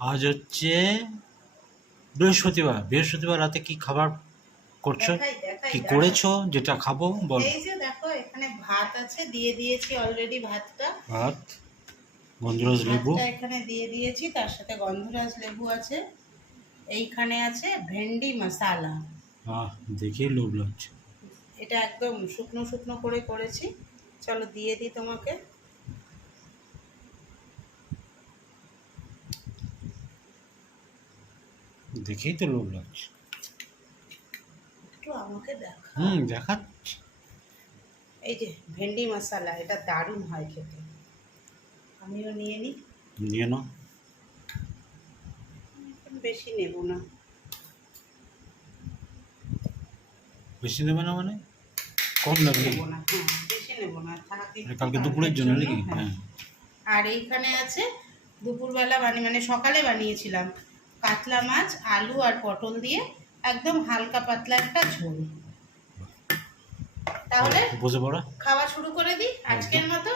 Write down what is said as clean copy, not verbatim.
আজ হচ্ছে বৃহস্পতিবার। বৃহস্পতিবার রাতে কি খাবার করছো, কি করেছো যেটা খাবো বল। এই যে দেখো এখানে ভাত আছে, দিয়ে দিয়েছি অলরেডি ভাতটা। ভাত, গন্ধরাজ লেবু। ভাতটা এখানে দিয়ে দিয়েছি, তার সাথে গন্ধরাজ লেবু আছে। এইখানে আছে ভেন্ডি মশালা। দেখেই লোভ লাগছে। এটা একদম শুকনো শুকনো করে করেছি। চলো দিয়ে দিই তোমাকে। দেখেই তো লোভ লাগছে। একটু আমাকে দেখা। দেখাচ্ছি। এই যে ভেন্ডি মশালা, এটা দারুণ হয় খেতে। আমিও নিয়ে নিই। নিয়ে নাও। বেশি নেব না। বেশি নেবে না মানে কম নেবে নাকি? নেব না, হ্যাঁ বেশি নেব না, থাকি কালকে দুপুরের জন্য নাকি? হ্যাঁ। আর এইখানে আছে দুপুরবেলা মানে সকালে বানিয়েছিলাম কাতলা মাছ, আলু আর পটল দিয়ে একদম হালকা পাতলা একটা ঝোল। তাহলে বসে পড়ো। খাওয়া শুরু করে দিই আজকের মতো।